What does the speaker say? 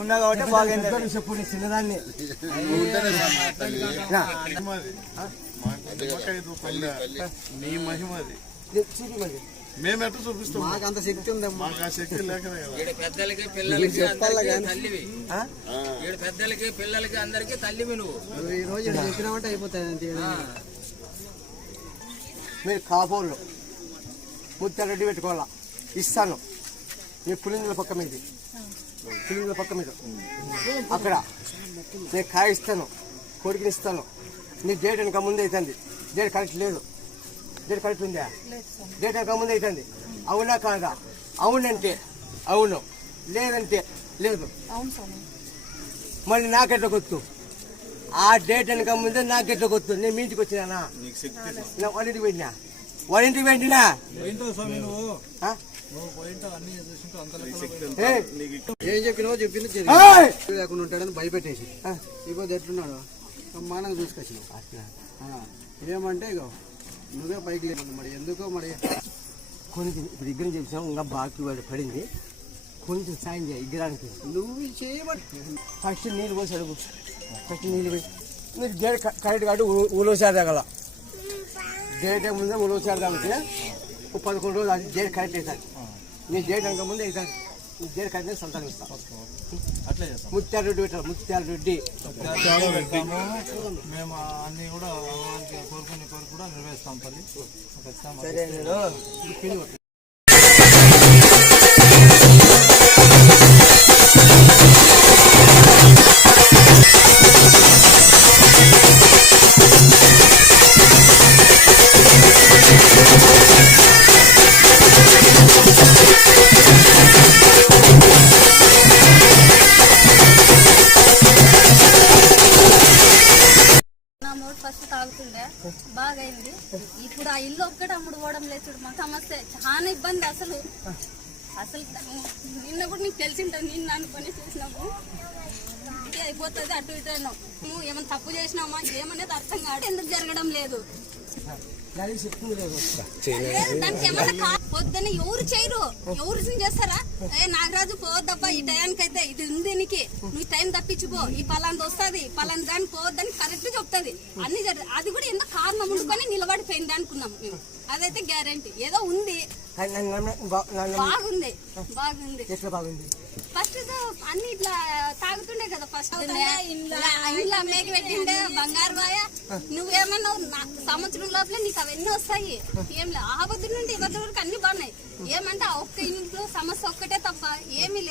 ఉన్నా కాబట్టి బాగా చెప్పు చిన్నదాన్ని నీ మహిమ అది మేము ఎట్లా చూపిస్తాం? మాకు అంత శక్తి ఉందమ్మా. మాకు ఆ శక్తి లేకనే కదా. పెద్దలకి పిల్లలకి తల్లివి, పెద్దలకి పిల్లలకి అందరికి తల్లివి. నువ్వు ఈ రోజు చెప్పినామంటే అయిపోతాయి. మీరు కాపోళ్ళు ముత్తరెడ్డి పెట్టుకోవాలా ఇస్తాను. మీ పులిందుల పక్క మీది పులిందుల పక్క మీద అక్కడ నేను కాయ ఇస్తాను, కొడుకుని ఇస్తాను. నీ డేట్ వెనక ముందే అవుతుంది. డేట్ కరెక్ట్ లేదు. డేట్ కరెక్ట్ ఉందా? డేట్ వెనక ముందే అవుతుంది. అవునా కాదా? అవునంటే అవును, లేదంటే లేదు. మళ్ళీ నాకెట్లా గుర్తు? ఆ డేట్ వెనక ముందే నాకెట్లా గుర్తు? నేను మీ ఇంటికి వచ్చినా వాళ్ళ ఇంటికి పెట్టినా వాళ్ళ ఇంటికి పెట్టినా ఏం చెప్పినావో చెప్పింది లేకుండా ఉంటాడని భయపెట్టేసి ఇప్పుడు ఎట్లున్నాడు మానంగా చూసుకొచ్చినావు. ఏమంటే ఇక నువ్వే పైకి లేదు. మరి ఎందుకో మరి కొంచెం ఇప్పుడు దగ్గర చెప్పినావు. ఇంకా బాకీ వాడు పడింది. కొంచెం సాయం చేయ ఇగ్గరానికి. నువ్వు చేయబడి ఫస్ట్ నీళ్ళు పోసి అడుగు. ఫస్ట్ నీళ్ళు పోయి మీరు గేట్ కరెక్ట్ కాబట్టి ఉలోసారి తగల. డేట్ ముందే ఉలోసారి తాగితే 11 రోజులు అది డేట్ కరెక్ట్ అవుతుంది. నేను డేట్ అంక ముందే అవుతుంది. డేట్ కరెక్ట్ సంతానం ఇస్తాను. ముత్యాలరెడ్డి పెట్టారు. ముత్యాలరెడ్డి మేము అన్ని కూడా కోరుకునే కోరిక కూడా నిర్వహిస్తాం. పల్లి సరే నేను ఫస్ట్ తాగుతుండే బాగైంది. ఇప్పుడు ఆ ఇల్లు ఒక్కటి అమ్ముడు పోవడం లేదు. చూడు మా సమస్య చాలా ఇబ్బంది. అసలు నిన్న కూడా నీకు తెలిసింటుంది. నిన్ను అనుకొని చూసినాము అయిపోతుంది. అటు ఇటు అయినావు. నువ్వు ఏమైనా తప్పు చేసినామా ఏమనేది అర్థం కాదు. ఎందుకు జరగడం లేదు? దానికి ఏమన్నా పొద్దున్న ఎవరు చేయరు, ఎవరు చేస్తారా? నాగరాజు పోవద్దబ్బా ఈ టయానికి అయితే ఇది ఉంది నీకు, నువ్వు టైం తప్పించుకో, ఈ పలాంది వస్తుంది, పలాంది దాన్ని పోవద్దని కరెక్ట్ చెప్తుంది. అన్ని అది కూడా ఎంత కారణం ఉండుకొని నిలబడిపోయింది అనుకున్నాం మేము. అదైతే గ్యారంటీ ఏదో ఉంది. బాగుంది బాగుంది ఫస్ట్ అన్ని ఇట్లా తాగుతుండే కదా. ఫస్ట్ ఇంట్లో అమ్మేకి పెట్టిండే బంగారు బాయ. నువ్వేమన్నావు సంవత్సరం లోపల నీకు అవన్నీ వస్తాయి. ఏం లేదు. ఆ వద్దు నుండి ఇవద్దు వరకు అన్ని బాగున్నాయి. ఏమంటే ఆ ఒక్క ఇంట్లో సమస్య ఒక్కటే తప్ప ఏమీ లేదు.